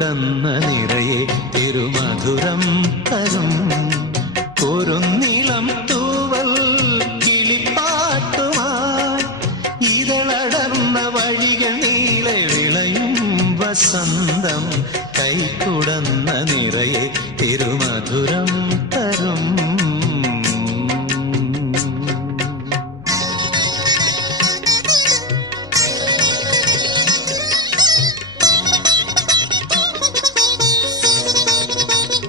കൈക്കുടന്ന നിറയെ തിരുമധുരം തരും കുറുനിളം തൂവൽ കിളിപ്പാട്ടുമായി ഇതളടർന്ന വഴികൾ നീളെ വിളയും വസന്തം കൈക്കുടന്ന നിറയെ തിരുമധുരം തരും.